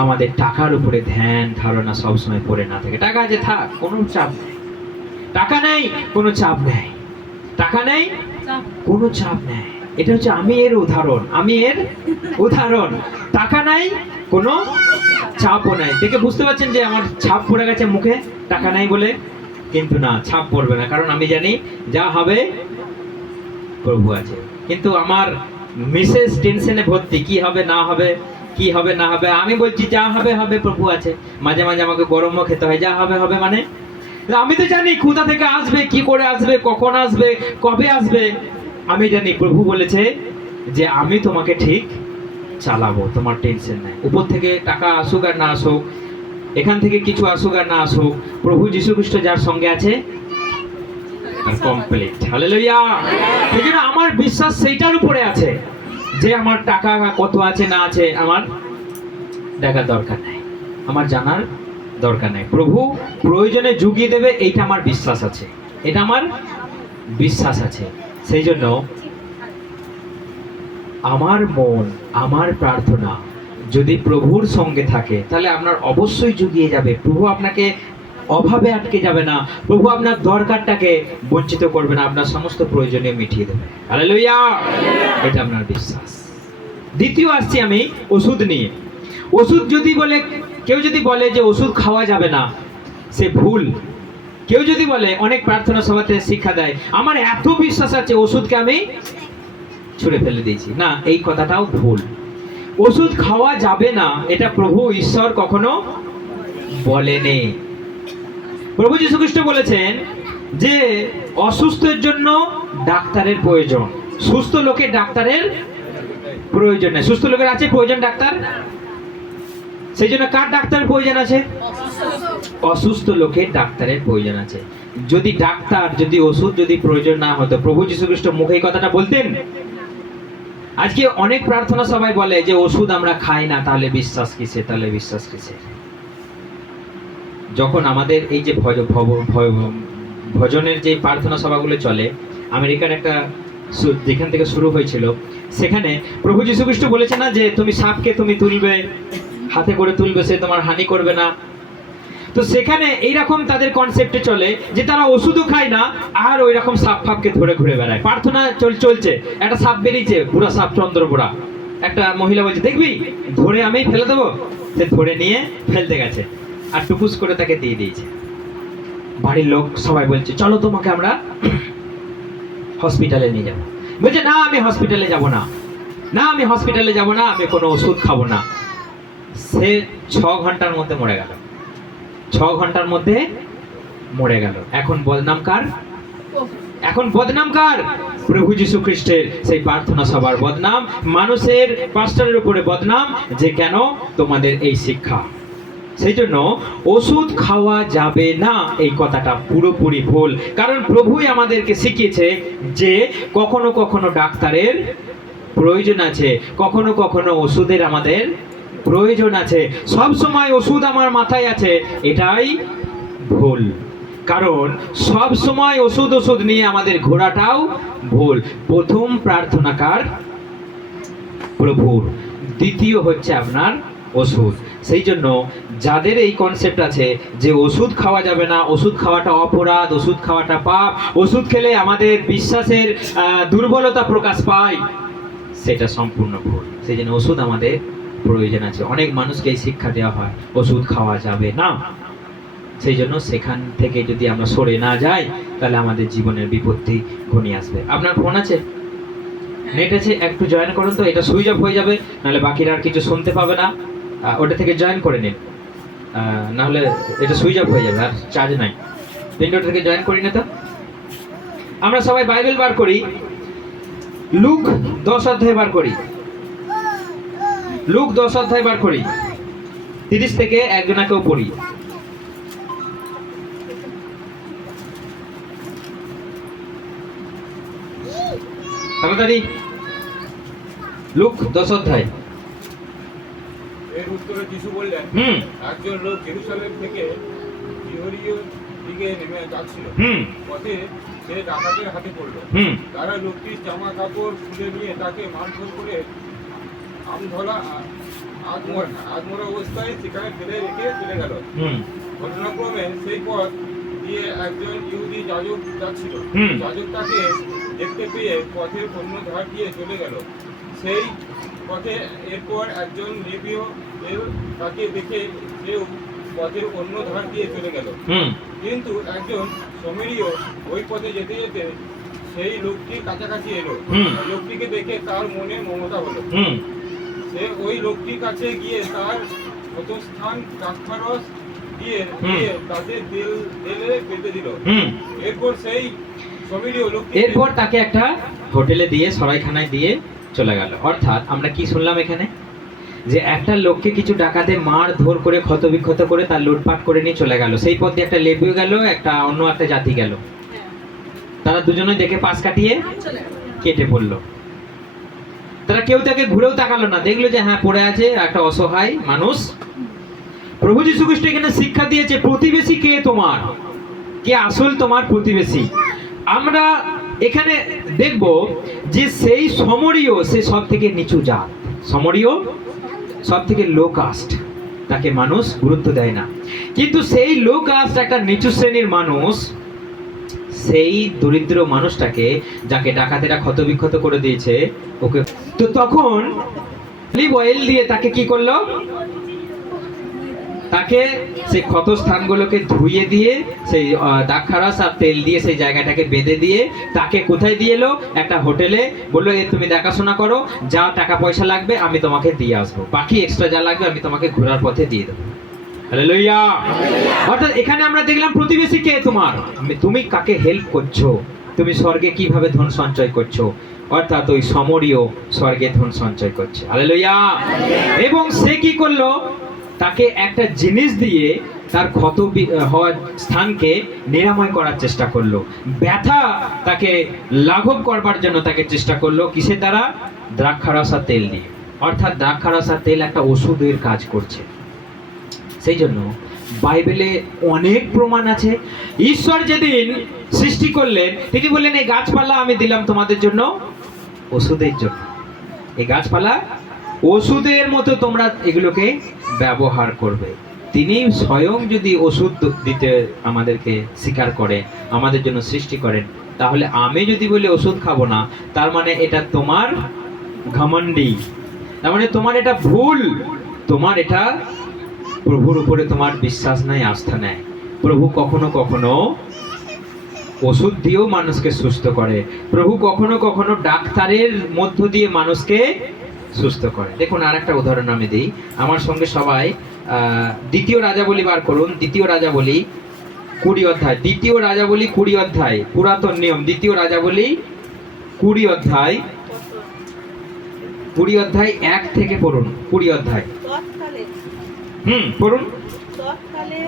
আমাদের টাকার উপরে ধ্যান ধারণা সবসময় পড়ে না থাকে। টাকা আছে থাক, কোনো চাপ নেই, টাকা নেই কোনো চাপ নেই, টাকা নেই কোনো চাপ নেই। এটা হচ্ছে আমি এর উদাহরণ, আমি এর উদাহরণ। টাকা নাই কোনো চাপও নাই। দেখে বুঝতে পারছেন যে আমার ছাপ পড়ে গেছে মুখে টাকা নাই বলে? কিন্তু না, ছাপ পড়বে না, কারণ আমি জানি যা হবে প্রভু আছে। কিন্তু আমার মিসেস টেনশনে ভর্তি, কি হবে না হবে, কি হবে না হবে। আমি বলছি যা হবে হবে, প্রভু আছে। মাঝে মাঝে আমাকে গরমও খেতে হয়, যা হবে হবে মানে আমি তো জানি কোথা থেকে আসবে, কি করে আসবে, কখন আসবে, কবে আসবে। আমি জানি প্রভু বলেছে যে আমি তোমাকে ঠিক চালাবো, তোমার টেনশন নাই। উপর থেকে টাকা আসুক আর না আসুক, এখান থেকে কিছু আসুক আর না আসুক, প্রভু যীশু খ্রিস্ট যার সঙ্গে আছে কমপ্লিট। হালেলুয়া। সেই জন্য আমার বিশ্বাস সেইটার উপরে আছে যে আমার টাকা কত আছে না আছে আমার দেখার দরকার নাই, আমার জানার দরকার নাই। প্রভু প্রয়োজনে জুগিয়ে দেবে, এইটা আমার বিশ্বাস আছে, এটা আমার বিশ্বাস আছে। সেই জন্য আমার মন, আমার প্রার্থনা যদি প্রভুর সঙ্গে থাকে, তাহলে আপনার অবশ্যই জুগিয়ে যাবে। প্রভু আপনাকে অভাবে আটকে যাবে না, প্রভু আপনার দরকারটাকে বঞ্চিত করবে না, আপনার সমস্ত প্রয়োজনীয় মিটিয়ে দেবে। হালেলুয়া। এটা আপনার বিশ্বাস। দ্বিতীয় আসছি আমি ওষুধ নিয়ে। ওষুধ যদি বলে, কেউ যদি বলে যে ওষুধ খাওয়া যাবে না, সে ভুল। কেউ যদি বলে, অনেক প্রার্থনা সভাতে শিক্ষা দেয়, আমার এত বিশ্বাস আছে ওষুধকে আমি ছুঁড়ে ফেলে দিয়েছি, না, এই কথাটাও ভুল। ওষুধ খাওয়া যাবে না এটা প্রভু ঈশ্বর কখনো বলেনি। প্রভু যীশু খ্রিস্ট বলেছেন যে অসুস্থের জন্য ডাক্তারের প্রয়োজন, সুস্থ লোকের ডাক্তারের প্রয়োজন নেই। সুস্থ লোকের আছে প্রয়োজন ডাক্তার, সেই জন্য কার ডাক্তারের প্রয়োজন আছে? অসুস্থ লোকের ডাক্তারের প্রয়োজন আছে। যদি ডাক্তার, যদি ওষুধ যদি প্রয়োজন না হতো, প্রভু যীশু খ্রিস্ট মুখে এই কথাটা বলতেন? আজকে অনেক প্রার্থনা সবাই বলে যে ওষুধ আমরা খাই না, তাহলে বিশ্বাস কিসে, তাহলে বিশ্বাস কিসে। যখন আমাদের এই যে ভজনের যে প্রার্থনা সভাগুলো চলে, আমেরিকার একটা যেখান থেকে শুরু হয়েছিল, সেখানে প্রভু যীশু খ্রিস্ট বলেছে না যে তুমি সাপকে তুমি তুলবে, হাতে করে তুলবে, সে তোমার হানি করবে না। তো সেখানে এইরকম তাদের কনসেপ্টে চলে যে তারা ওষুধও খায় না, আর ওই রকম সাপ ফাপকে ধরে ঘুরে বেড়ায়। প্রার্থনা চলছে, একটা সাপ বেরিয়েছে, বুড়া সাপ, চন্দ্রবোড়া, একটা মহিলা বলছে দেখবি ধরে আমি ফেলে দেবো, সে ধরে নিয়ে ফেলতে গেছে আর টুকুস করে তাকে দিয়ে দিয়েছে। বাড়ির লোক সবাই বলছে চলো তোমাকে আমরা হসপিটালে নিয়ে যাবো। বলছে না আমি হসপিটালে যাব না, না আমি হসপিটালে যাব না, আমি কোনো ওষুধ খাবো না। সে 6 ঘন্টার মধ্যে মরে গেল, 6 ঘন্টার মধ্যে মরে গেল। এখন বদনাম কার? এখন বদনাম কার? প্রভু যীশু খ্রিস্টের সেই প্রার্থনা সভার বদনাম, মানুষের পাস্টারের উপরে বদনাম যে কেন তোমাদের এই শিক্ষা। সেই জন্য ওষুধ খাওয়া যাবে না এই কথাটা পুরোপুরি ভুল। কারণ প্রভুই আমাদেরকে শিখিয়েছে যে কখনো কখনো ডাক্তারের প্রয়োজন আছে, কখনো কখনো ওষুধের আমাদের প্রয়োজন আছে। সব সময় ওষুধ আমার মাথায় আছে, এটাই ভুল। কারণ সব সময় ওষুধ ওষুধ নিয়ে আমাদের ঘোরাটাও ভুল। প্রথম প্রার্থনা কার? প্রভুর। দ্বিতীয় হচ্ছে আপনার ওষুধ। সেই জন্য যাদের এই কনসেপ্ট আছে যে ওষুধ খাওয়া যাবে না, ওষুধ খাওয়াটা অপরাধ, ওষুধ খাওয়াটা পাপ, ওষুধ খেলে আমাদের বিশ্বাসের দুর্বলতা প্রকাশ পায়, সেটা সম্পূর্ণ ভুল। সেই জন্য ওষুধ আমাদের প্রয়োজন আছে। অনেক মানুষকে এই শিক্ষা দেওয়া হয় ওষুধ খাওয়া যাবে না। সেই জন্য সেখান থেকে যদি আমরা সরে না যাই তাহলে আমাদের জীবনের বিপত্তি ঘনিয়ে আসবে। আপনার ফোন আছে, নেট আছে, একটু জয়েন করুন তো, এটা সুইচ অফ হয়ে যাবে, নাহলে বাকিরা আর কিছু শুনতে পাবে না। ওটা থেকে জয়েন করে নিন, নাহলে এটা সুইচ অফ হয়ে যাবে, আর চার্জ নাই। উইন্ডোটা থেকে জয়েন করি না তো। আমরা সবাই বাইবেল বার করি, লুক 10 অধ্যায় বার করি, লুক 10 অধ্যায় বার করি, 30 থেকে একজনাকেও পড়ি। তাড়াতাড়ি লুক 10 অধ্যায়। এর উত্তরে যিশু বললেন, একজন লোক জেরুসালেম থেকে ইহরিয়র দিকে নেমে যাচ্ছিল। পথে সে ডাকাতের হাতে পড়ল। তারা লোকটির জামা কাপড় খুলে নিয়ে তাকে মারধর করে আধমরা অবস্থায় সেখানে ফেলে রেখে চলে গেল। ঘটনাক্রমে সেই পথ দিয়ে একজন ইহুদি যাজক যাচ্ছিল। যাজক তাকে দেখতে পেয়ে পথের অন্য ধার দিয়ে চলে গেল। সেই পথে এরপর একজন লেবীয় তাকে দেখে সেও পথের অন্য ধার দিয়ে চলে গেল। কিন্তু একজন শমরীয় ওই পথে যেতে যেতে সেই লোকটির কাছাকাছি এলো। লোকটিকে দেখে তার মনে মমতা হলো। সে ওই লোকটির কাছে গিয়ে তার ক্ষতস্থান দ্রাক্ষারস দিয়ে তাতে তেলে বেঁধে দিল। এরপর সেই শমরীয় লোকটি এরপর তাকে একটা হোটেলে দিয়ে সরাইখানায় দিয়ে চলে গেল। অর্থাৎ আমরা কি শুনলাম এখানে? যে একটা লোককে কিছু ডাকাতে মার ধর করে ক্ষত বিক্ষত করে তার লুটপাট করে নিয়ে চলে গেল। সেই পথে একটা লেবীয় গেল, একটা অন্য একটা জাতি গেল। তারা দুজনে দেখে পাশ কাটিয়ে কেটে পড়লো। তারা কেউ তাকে ঘুরেও তাকালো না, দেখলো যে হ্যাঁ পড়ে আছে একটা অসহায় মানুষ। প্রভু যীশু খ্রিস্ট এখানে শিক্ষা দিয়েছে প্রতিবেশী কে তোমার, কে আসল তোমার প্রতিবেশী। আমরা এখানে দেখব যে সেই সমরীয় সে সব থেকে নিচু জাত, সমরীয় সব থেকে লো কাস্ট, তাকে মানুষ গুরুত্ব দেয় না। কিন্তু সেই লো কাস্ট একটা নিচু শ্রেণীর মানুষ, সেই দরিদ্র মানুষটাকে যাকে ডাকাতেরা ক্ষত বিক্ষত করে দিয়েছে ওকে, তো তখন অলিভ অয়েল দিয়ে তাকে কি করলো? তাকে সেই ক্ষত স্থানগুলোকে ধুইয়ে দিয়ে সেই দ্রাক্ষারস আর তেল দিয়ে সেই জায়গাটাকে বেঁধে দিয়ে তাকে কোথায় দিয়ে এলো? একটা হোটেলে। বললো এ তুমি দেখাশোনা করো, যা টাকা পয়সা লাগবে আমি তোমাকে দিয়ে আসবো, বাকি এক্সট্রা যা লাগবে আমি তোমাকে ঘোরার পথে দিয়ে দেবো। হালেলুয়া। অর্থাৎ এখানে আমরা দেখলাম প্রতিবেশী কে তোমার, তুমি কাকে হেল্প করছো, তুমি স্বর্গে কিভাবে ধন সঞ্চয় করছো। অর্থাৎ ওই সমরীয় স্বর্গে ধন সঞ্চয় করছে। হালেলুয়া। এবং সে কি করলো? তাকে একটা জিনিস দিয়ে তার ক্ষত হওয়ার স্থানকে নিরাময় করার চেষ্টা করলো, ব্যথা তাকে লাঘব করবার জন্য তাকে চেষ্টা করলো। কিসের দ্বারা? দ্রাক্ষারসা তেল দিয়ে। অর্থাৎ দ্রাক্ষারসা তেল একটা ওষুধের কাজ করছে। সেই জন্য বাইবেলে অনেক প্রমাণ আছে। ঈশ্বর যেদিন সৃষ্টি করলেন তিনি বললেন এই গাছপালা আমি দিলাম তোমাদের জন্য ওষুধের জন্য, এই গাছপালা ওষুধের মতো তোমরা এগুলোকে ব্যবহার করবে। তিনি স্বয়ং যদি ওষুধ দিতে আমাদেরকে স্বীকার করে, আমাদের জন্য সৃষ্টি করেন, তাহলে আমি যদি বলি ওষুধ খাবো না, তার মানে এটা তোমার ঘমন্ডি, তার মানে তোমার এটা ভুল, তোমার এটা প্রভুর উপরে তোমার বিশ্বাস নাই, আস্থা নাই। প্রভু কখনো কখনো ওষুধ দিয়েও মানুষকে সুস্থ করে, প্রভু কখনো কখনো ডাক্তারের মধ্য দিয়ে মানুষকে সুস্থ করে। দেখুন আর একটা উদাহরণ আমি দিই, আমার সঙ্গে সবাই দ্বিতীয় রাজাবলী বার করুন। দ্বিতীয় রাজাবলী 20 অধ্যায়, দ্বিতীয় রাজাবলী 20 অধ্যায়, পুরাতন নিয়ম, দ্বিতীয় রাজাবলী 20 অধ্যায়, 20 অধ্যায় 1 থেকে পড়ুন। 20 অধ্যায় তৎকালে পড়ুন। তৎকালে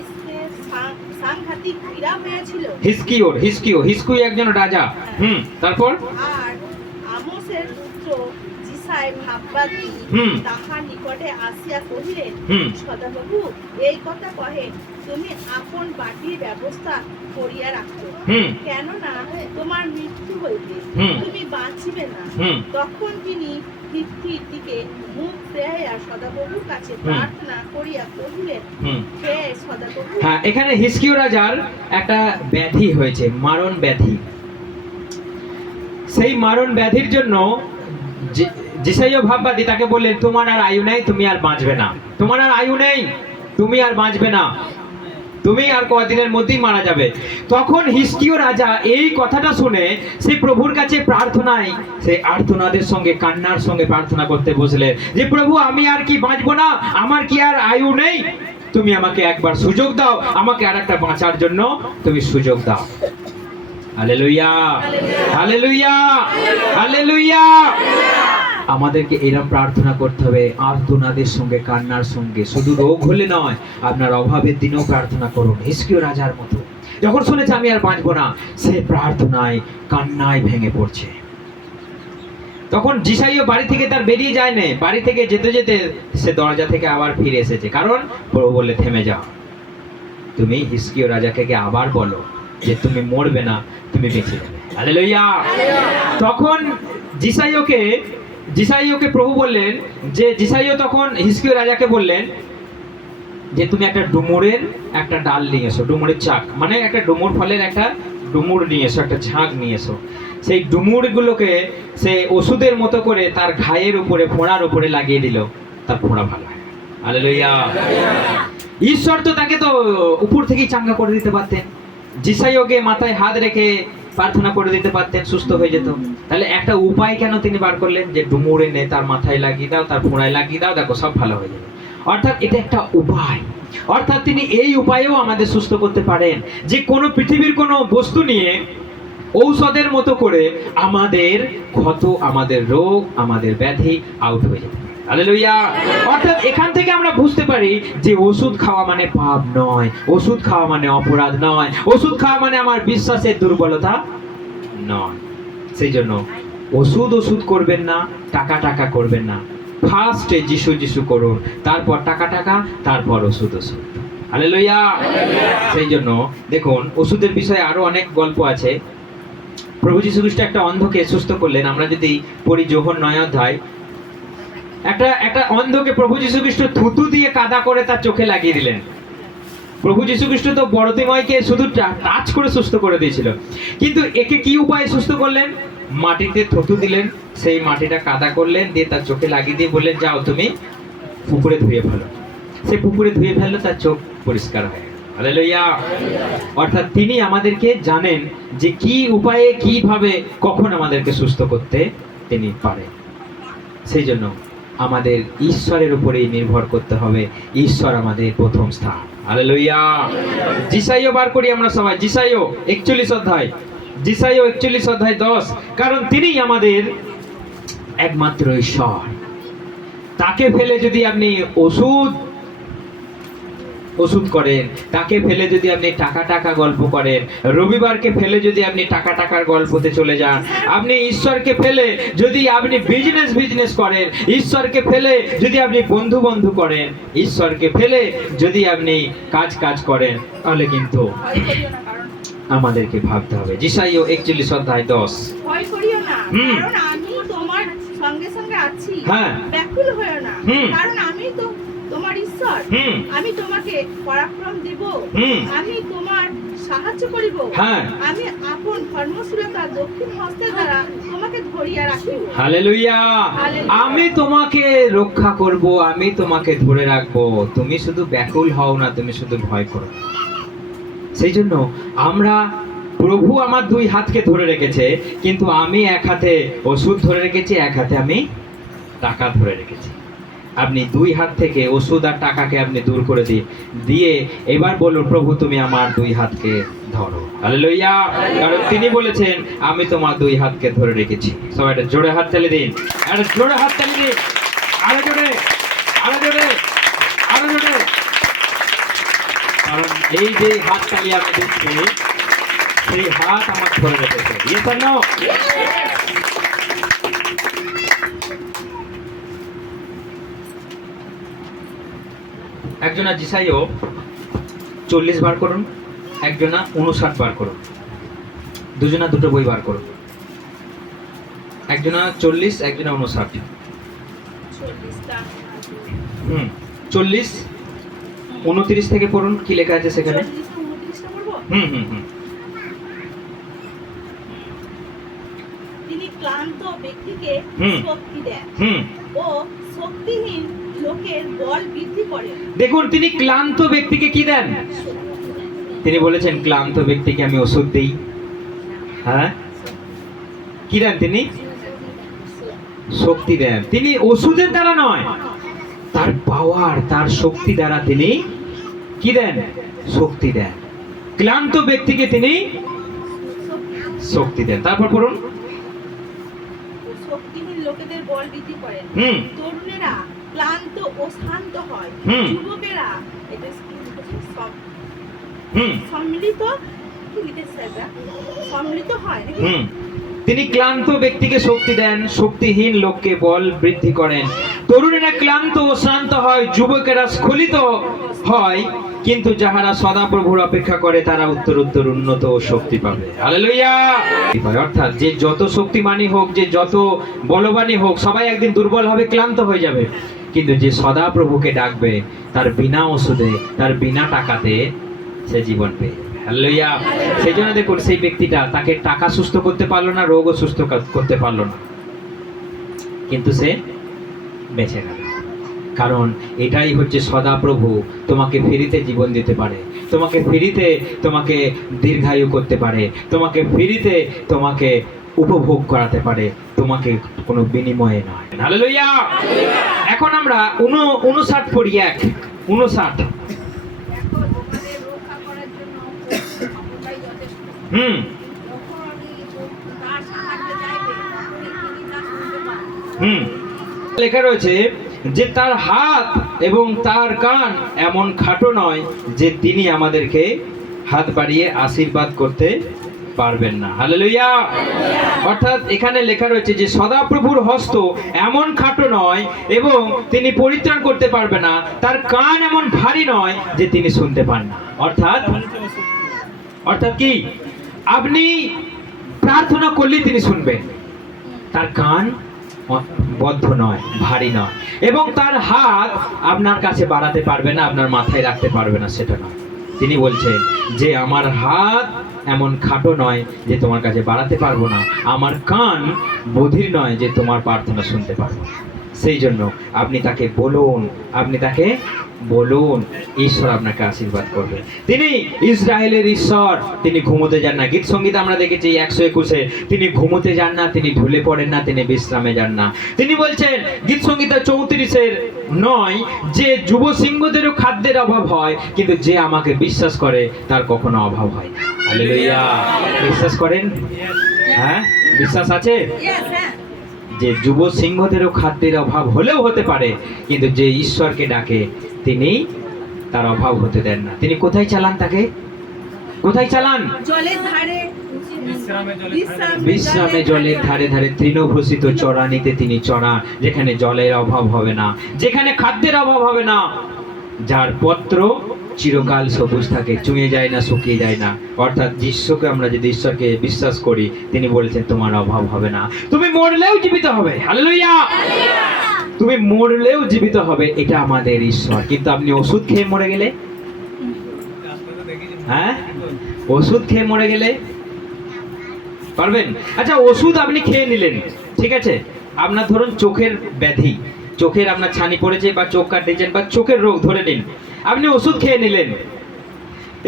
ইসরায়েলের সাংঘাতিক পীড়া হয়েছিল। হিজকিয় একজন রাজা। তারপর আর আমোসের পুত্র জিসাই ভাববাদী তাহার নিকটে আসিয়া কহিলেন, সদাপ্রভু এই কথা কহে তুমি আপন বাটির ব্যবস্থা করিয়া রাখো, কেননা তোমার মৃত্যু হইবে, তুমি বাঁচিবে না। তখন তিনি পৃথিবীর দিকে মুখ ফিরাইয়া সদাপ্রভুর কাছে প্রার্থনা করিয়া কহিলেন, হে সদাপ্রভু। হ্যাঁ, এখানে হিজকিয় রাজার একটা ব্যাধি হয়েছে, মারণ ব্যাধি। সেই মারণ ব্যাধির জন্য জিসাইয় ভাববাদী তাকে বললেন, তোমার আর আয়ু নেই, তুমি আর বাঁচবে না, তোমার আর আয়ু নেই, তুমি আর বাঁচবে না, তুমি আর কদিনের মধ্যেই মারা যাবে। তখন হিজকিয় রাজা এই কথাটা শুনে সেই প্রভুর কাছে প্রার্থনায়, সেই আর্তনাদের সঙ্গে কান্নার সঙ্গে প্রার্থনা করতে বসলেন যে প্রভু আমি আর কি বাঁচবো না, আমার কি আর আয়ু নেই, তুমি আমাকে একবার সুযোগ দাও, আমাকে আর একটা বাঁচার জন্য তুমি সুযোগ দাও। Hallelujah, hallelujah, hallelujah. আমাদেরকে এরকম প্রার্থনা করতে হবে, আর্তনাদের সঙ্গে কান্নার সঙ্গে। শুধু রোগ হলে নয়, আপনার অভাবের দিনেও প্রার্থনা করুন। হিজকিয় রাজার মতো যখন শুনেছে আমি আর বাঁচবো না, সে প্রার্থনায় কান্নায় ভেঙে পড়ছে। তখন জিসাইও বাড়ি থেকে তার বেরিয়ে যায় না, বাড়ি থেকে যেতে যেতে সে দরজা থেকে আবার ফিরে এসেছে। কারণ প্রভু বলে থেমে যাও, তুমি হিজকিয় রাজাকে আবার বলো যে তুমি মরবে না, তুমি বেঁচে যাবে। হালেলুয়া। তখন জিসাইওকে প্রভু বললেন যে, জিসাইও তখন হিজকিয় রাজাকে বললেন যে তুমি একটা ডুমুরের একটা ডাল নিয়ে এসো, ডুমুরের চাক মানে একটা ডুমুর ফলের একটা ডুমুর নিয়ে এসো, একটা ঝাঁক নিয়ে এসো। সেই ডুমুরগুলোকে সে ওষুধের মতো করে তার ঘায়ের উপরে, ফোঁড়ার উপরে লাগিয়ে দিল, তার ফোঁড়া ভালো হয়। হালেলুয়া। ঈশ্বর তো তাকে তো উপর থেকেই চাঙ্গা করে দিতে পারতেন, জিসাইওকে মাথায় হাত রেখে প্রার্থনা করে দিতে পারতেন, সুস্থ হয়ে যেত। তাহলে একটা উপায় কেন তিনি বার করলেন যে ডুমুর এনে তার মাথায় লাগিয়ে দাও, তার ফোঁড়ায় লাগিয়ে দাও, দেখো সব ভালো হয়ে যাবে। অর্থাৎ এটা একটা উপায়, অর্থাৎ তিনি এই উপায়েও আমাদের সুস্থ করতে পারেন, যে কোনো পৃথিবীর কোনো বস্তু নিয়ে ঔষধের মতো করে আমাদের ক্ষত, আমাদের রোগ, আমাদের ব্যাধি আউট হয়ে যাবে। হালেলুয়া। অর্থাৎ এখান থেকে আমরা বুঝতে পারি যে ওষুধ খাওয়া মানে পাপ নয়, ওষুধ খাওয়া মানে অপরাধ নয়, ওষুধ খাওয়া মানে আমার বিশ্বাসের দুর্বলতা নয়। সেই জন্য ওষুধ করবেন না, টাকা করবেন না, ফার্স্টে যিশু করুন, তারপর টাকা, তারপর ওষুধ। হালেলুয়া। সেই জন্য দেখুন ওষুধের বিষয়ে আরো অনেক গল্প আছে। প্রভু যীশু খ্রিস্ট একটা অন্ধকে সুস্থ করলেন। আমরা যদি পড়ি যোহন 9 অধ্যায়, একটা অন্ধকে প্রভু যীশু খ্রিস্ট থুতু দিয়ে কাদা করে তার চোখে লাগিয়ে দিলেন। প্রভু যীশু খ্রিস্ট তো বড়দিময়কে শুধু টাচ করে সুস্থ করে দিয়েছিল, কিন্তু একে কি উপায়ে সুস্থ করলেন? মাটিতে থুতু দিলেন, সেই মাটিটা কাদা করলেন, দিয়ে তার চোখে লাগিয়ে দিয়ে বললেন যাও তুমি পুকুরে ধুয়ে ফেলো। সে পুকুরে ধুয়ে ফেললো, তার চোখ পরিষ্কার হয়ে গেল। হালেলুয়া। অর্থাৎ তিনি আমাদেরকে জানেন যে কি উপায়ে, কিভাবে, কখন আমাদেরকে সুস্থ করতে তিনি পারেন। সেই জন্য আমাদের ঈশ্বরের উপরেই নির্ভর করতে হবে, ঈশ্বর আমাদের প্রথম স্থান। হালেলুয়া। জিসাইও বার করি আমরা সবাই, জিসাইও 41 অধ্যায়, জিসাইও 41 অধ্যায় 10। কারণ তিনিই আমাদের একমাত্র ঈশ্বর। তাকে ফেলে যদি আপনি ওষুধ করেন, তাকে ফেলে যদি আপনি টাকা গল্প করেন, রবিবারকে ফেলে যদি আপনি টাকার গল্পতে চলে যান, আপনি ঈশ্বরকে ফেলে যদি আপনি বিজনেস করেন, ঈশ্বরকে ফেলে যদি আপনি বন্ধু করেন, ঈশ্বরকে ফেলে যদি আপনি কাজ করেন, তাহলে কিন্তু আমাদেরকে ভাবতে হবে। জিসাইও 41 অধ্যায় 10। ভয় করিও না, কারণ আমি তোমার সঙ্গে আছি। হ্যাঁ, ব্যাকুল হইও না, কারণ আমি তো তোমার ঈশ্বর। আমি তোমাকে পরাক্রম দেব, আমি তোমার সাহায্য করিব। হ্যাঁ। আমি আপন ধর্মশীলতা দক্ষিণ হস্তের দ্বারা তোমাকে ধরিয়া রাখিব। হালেলুয়া। হালেলুয়া। আমি তোমাকে রক্ষা করব, আমি তোমাকে ধরে রাখবো। তুমি শুধু ব্যাকুল হও না, তুমি শুধু ভয় করো। সেই জন্য আমরা, প্রভু আমার দুই হাতকে ধরে রেখেছে, কিন্তু আমি এক হাতে ওষুধ ধরে রেখেছি, এক হাতে আমি টাকা ধরে রেখেছি। আপনি দুই হাত থেকে ওষুধ আর টাকাকে আপনি দূর করে দিয়ে এবার বলুন, প্রভু তুমি আমার দুই হাতকে ধরো। হালেলুয়া। কারণ তিনি বলেছেন আমি তোমার দুই হাতকে ধরে রেখেছি। সবাই একটা জোরে হাত তালি দিন, একটা জোরে হাত তালি দিন, আরো জোরে, আরো জোরে, আরো জোরে। কারণ এই যে হাত তালি আমি দিচ্ছি, সেই হাত আমার ধরে রেখেছে। Yes or no? একজনা জিসাইও 40 বার করুন, একজনা 59 বার করুন, দুজনা দুটো বই বার করুন। একজনা 40, একজনা 59। 40, 29 থেকে পড়ুন, কি লেখা আছে সেখানে? 40-29টা পড়বো? তিনি ক্লান্ত ব্যক্তিকে শক্তি দেন ও শক্তিহীন লোকের বল বৃদ্ধি করেন। দেখুন, তিনি ক্লান্ত ব্যক্তিকে কি দেন? তিনি বলেছেন ক্লান্ত ব্যক্তিকে আমি ওষুধ দেই। হ্যাঁ, কি দেন? তিনি শক্তি দেন। তিনি ওষুধের দ্বারা নয়, তার পাওয়ার, তার শক্তি দ্বারা তিনি কি দেন? শক্তি দেন। ক্লান্ত ব্যক্তিকে তিনি শক্তি দেন। তারপর পড়ুন। শক্তিহীন লোকেদের বল বৃদ্ধি করেন। তরুণেরা ক্লান্ত ও শান্ত হয়, যুবকেরা এটা সম্মিলিত কি লিখেছে এটা? সম্মিলিত হয় নাকি? তিনি ক্লান্ত ব্যক্তিকে শক্তি দেন, শক্তিহীন লোককে বল বৃদ্ধি করেন। তরুণেরা ক্লান্ত ও শান্ত হয়, যুবকেরা স্খলিত হয়, কিন্তু যাহারা সদা প্রভুর অপেক্ষা করে তারা উত্তর উত্তর উন্নত ও শক্তি পাবে। হালেলুয়া। অর্থাৎ যে যত শক্তিমানী হোক, যে যত বলবানী হোক, সবাই একদিন দুর্বল হবে, ক্লান্ত হয়ে যাবে। কিন্তু যে সদা প্রভুকে ডাকবে, তার বিনা ওষুধে, তার বিনা টাকাতে সে জীবন পেয়ে। হালেলুয়া। সেই জন্য দেখুন, সেই ব্যক্তিটা, তাকে টাকা সুস্থ করতে পারলো না, রোগও সুস্থ করতে পারলো না, কিন্তু সে বেঁচে গেল। কারণ এটাই হচ্ছে সদা প্রভু তোমাকে ফ্রিতে জীবন দিতে পারে, তোমাকে ফ্রিতে তোমাকে দীর্ঘায়ু করতে পারে, তোমাকে ফ্রিতে তোমাকে উপভোগ করাতে পারে, তোমাকে কোনো বিনিময়ে নয়। হালেলুয়া। এখন আমরা 59 পড়ি। 59। লেখা রয়েছে যে তার হাত এবং তার কান এমন খাটো নয় যে তিনি আমাদেরকে হাত বাড়িয়ে আশীর্বাদ করতে পারবেন না। হালেলুয়া। অর্থাৎ এখানে লেখা রয়েছে যে সদাপ্রভুর হস্ত এমন খাটো নয় এবং তিনি পরিত্রাণ করতে পারবে না, তার কান এমন ভারী নয় যে তিনি শুনতে পান না। অর্থাৎ কি? আপনি প্রার্থনা করলে তিনি শুনবেন, তার কান বদ্ধ নয়, ভারী নয়, এবং তার হাত আপনার কাছে বাড়াতে পারবে না, আপনার মাথায় রাখতে পারবে না, সেটা নয়। তিনি বলছেন যে আমার হাত এমন খাটো নয় যে তোমার কাছে বাড়াতে পারবো না, আমার কান বধির নয় যে তোমার প্রার্থনা শুনতে পারবো। সেই জন্য আপনি তাকে বলুন, আপনি তাকে বলুন, ঈশ্বর আপনাকে আশীর্বাদ করবে। তিনি ইসরায়েলের ঈশ্বর, তিনি ঘুমোতে যান না। গীত সঙ্গীত আমরা দেখেছি 121-এ, তিনি ঘুমোতে যান না, তিনি ঢুলে পড়েন না, তিনি বিশ্রামে যান না। তিনি বলছেন গীত সঙ্গীত 34-9 যে যুব সিংহদেরও খাদ্যের অভাব হয়, কিন্তু যে আমাকে বিশ্বাস করে তার কখনো অভাব হয় না। হালেলুয়া। বিশ্বাস করেন? হ্যাঁ, বিশ্বাস আছে যে যুব সিংহদেরও খাদ্যের অভাব হলেও হতে পারে, কিন্তু যে ঈশ্বরকে ডাকে তিনি তার অভাব হতে দেন না। তিনি কোথায় চালান? তাকে কোথায় চালান? জলের ধারে, বিশ্রামে জলের ধারে ধারে তৃণভূষিত চড়ানিতে তিনি চড়ান, যেখানে জলের অভাব হবে না, যেখানে খাদ্যের অভাব হবে না, যার পত্র চিরকাল সবুজ থাকে, চুঁয়ে যায় না, শুকিয়ে যায় না। অর্থাৎ ঈশ্বরকে, আমরা যদি ঈশ্বরকে বিশ্বাস করি, তিনি বলেছেন তোমার অভাব হবে না, তুমি মরলেও জীবিত হবে। হালেলুয়া। তুমি মরলেও জীবিত হবে, এটা আমাদের ঈশ্বর। কিন্তু আপনি ওষুধ খেয়ে মরে গেলে, হ্যাঁ, ওষুধ খেয়ে মরে গেলে পারবেন? আচ্ছা, ওষুধ আপনি খেয়ে নিলেন, ঠিক আছে, আপনার ধরুন চোখের ব্যাধি, চোখের আপনার ছানি পড়েছে বা চোখ কাটিয়েছেন বা চোখের রোগ ধরে নিন, আপনি ওষুধ খেয়ে নিলেন।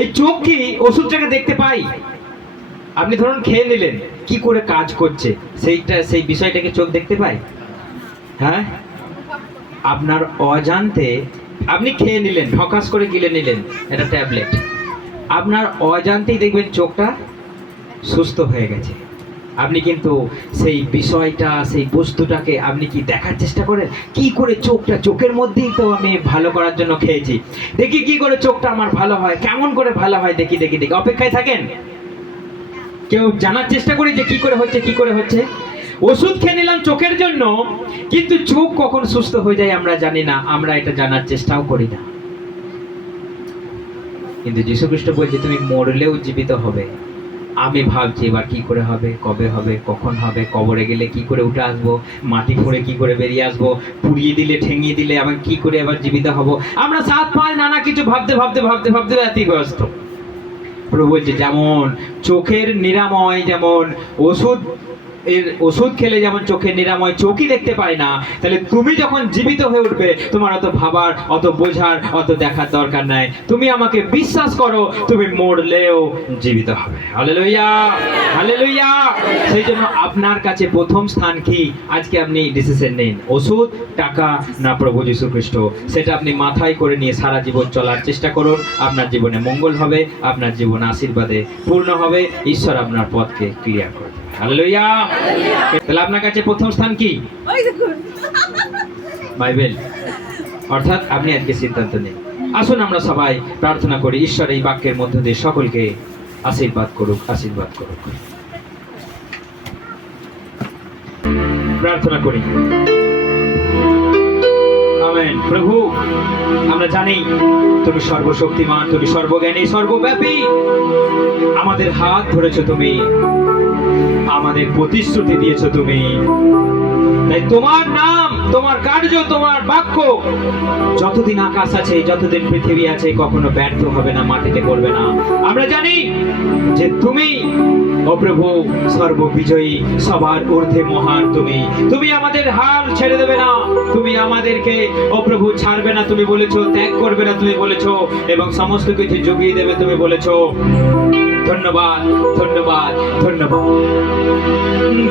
এই চোখ কি ওষুধটাকে দেখতে পাই? আপনি ধরুন খেয়ে নিলেন, কি করে কাজ করছে সেই বিষয়টাকে চোখ দেখতে পায়? হ্যাঁ, আপনার অজান্তে আপনি খেয়ে নিলেন, ঠকাস করে গিলে নিলেন একটা ট্যাবলেট, আপনার অজান্তেই দেখবেন চোখটা সুস্থ হয়ে গেছে। আপনি কিন্তু সেই বিষয়টা, সেই বস্তুটাকে আপনি কি দেখার চেষ্টা করেন? কি করে চোখটা, চোখের মধ্যেই তো আমি ভালো করার জন্য খেয়েছি, দেখি কি করে চোখটা আমার ভালো হয়, কেমন করে ভালো হয়, দেখি দেখি দেখি অপেক্ষায় থাকেন। কেউ জানার চেষ্টা করি যে কি করে হচ্ছে, কি করে হচ্ছে। ওষুধ খেয়ে নিলাম চোখের জন্য, কিন্তু চোখ কখন সুস্থ হয়ে যায় আমরা জানি না, আমরা এটা জানার চেষ্টাও করি না। কিন্তু যীশু খ্রিস্ট বলছে তুমি মরলেও জীবিত হবে। আমি ভাবছি এবার কি করে হবে, কবে হবে, কখন হবে, কবরে গেলে কি করে উঠে আসবো, মাটি ফুঁড়ে কি করে বেরিয়ে আসবো, পুড়িয়ে দিলে ঠেঙিয়ে দিলে আবার কি করে আবার জীবিত হব। আমরা 7-5 নানা কিছু ভাবতে ভাবতে ভাবতে ভাবতে ব্যতিগ্রস্ত। প্রভু বলছে যেমন চোখের নিরাময়, যেমন ওষুধ খেলে যেমন চোখের নিরাময় চোখই দেখতে পায় না, তাহলে তুমি যখন জীবিত হয়ে উঠবে তোমার অত ভাবার, অত বোঝার, অত দেখার দরকার নাই। তুমি আমাকে বিশ্বাস করো, তুমি মরলেও জীবিত হবে। Hallelujah, hallelujah. সেই জন্য আপনার কাছে প্রথম স্থান কি? আজকে আপনি ডিসিশন নিন, ওষুধ, টাকা না প্রভু যীশু খ্রিস্ট। সেটা আপনি মাথায় করে নিয়ে সারা জীবন চলার চেষ্টা করুন। আপনার জীবনে মঙ্গল হবে, আপনার জীবন আশীর্বাদে পূর্ণ হবে, ঈশ্বর আপনার পথকে ক্লিয়ার করবে। হালেলুয়া। তাহলে আপনার কাছে প্রথম স্থান কি? বাইবেল। অর্থাৎ আপনি আজকে সিদ্ধান্ত নিন। আসুন আমরা সবাই প্রার্থনা করি, ঈশ্বর এই বাক্যের মধ্য দিয়ে সকলকে আশীর্বাদ করুক, আশীর্বাদ করুক। প্রার্থনা করি। আমেন। প্রভু, আমরা জানি তুমি সর্বশক্তিমান, তুমি সর্বজ্ঞানী, সর্বব্যাপী। আমাদের হাত ধরেছো তুমি, আমাদের প্রতিশ্রুতি দিয়েছো তুমি। তাই তোমার নাম, তোমার কার্য, তোমার বাক্য যতদিন আকাশ আছে, যতদিন পৃথিবী আছে, কখনো ব্যর্থ হবে না, মাটিতে পড়বে না। আমরা জানি যে তুমি ও প্রভু সর্ববিজয়ী, সবার ঊর্ধ্বে মহান তুমি। তুমি আমাদের হাল ছেড়ে দেবে না, তুমি আমাদেরকে ও প্রভু ছাড়বে না তুমি বলেছো, ত্যাগ করবে না তুমি বলেছো, এবং সমস্ত কিছু জুগিয়ে দেবে তুমি বলেছো। ধন্যবাদ, ধন্যবাদ, ধন্যবাদ।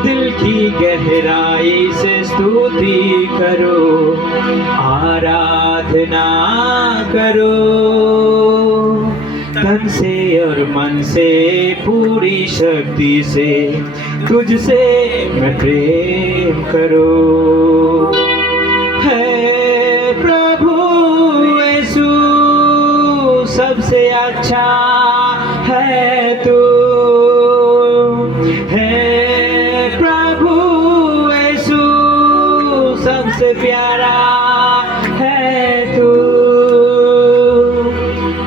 दिल की गहराई से स्तुति करो, आराधना करो, तन से और मन से पूरी शक्ति से तुझसे मैं प्रेम करो। है प्रभु यीशु सबसे अच्छा है तू, है प्रभु यीशु सबसे प्यारा है तू।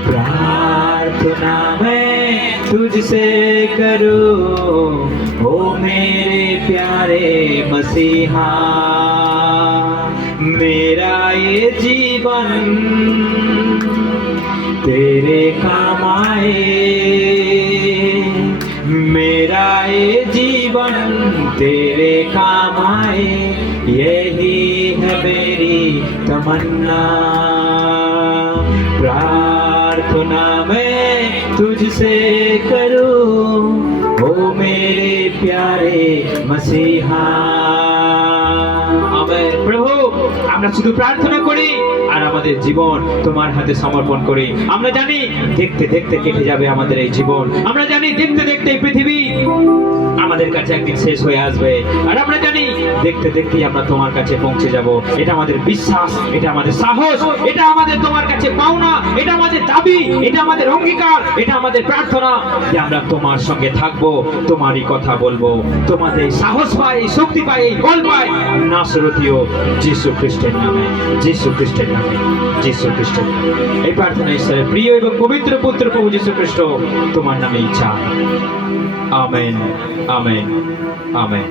प्रार्थना मैं तुझसे करूं, ओ मेरे प्यारे मसीहा, मेरा ये जीवन तेरे काम आए, मेरा ये जीवन तेरे काम आए, यही है मेरी तमन्ना। प्रार्थना मैं तुझसे करूं, ओ मेरे प्यारे मसीहा। आमेन। प्रभु, আমরা শুধু প্রার্থনা করি আর আমাদের জীবন তোমার হাতে সমর্পণ করি। আমরা জানি দেখতে দেখতে কেটে যাবে আমাদের এই জীবন, আমরা জানি দেখতে দেখতে এই পৃথিবী আমাদের কাছে একদিন শেষ হয়ে আসবে, আর আমরা জানি দেখতে দেখতেই আমরা তোমার কাছে পৌঁছে যাব। এটা আমাদের বিশ্বাস, এটা আমাদের সাহস, এটা আমাদের তোমার কাছে পাওনা, এটা আমাদের দাবি, এটা আমাদের অঙ্গীকার, এটা আমাদের প্রার্থনা যে আমরা তোমার সঙ্গে থাকবো, তোমারই কথা বলবো। তোমাদের সাহস পাই, শক্তি পাই, এই বল পাই নাসরতীয় যীশু খ্রিস্টের নামে, যীশু খ্রিস্টের নামে, যীশু খ্রিস্টের নামে। এই প্রার্থনা ঈশ্বরের প্রিয় এবং পবিত্র পুত্র প্রভু যীশু খ্রিস্ট তোমার নামে ইচ্ছা। Amen, amen, amen.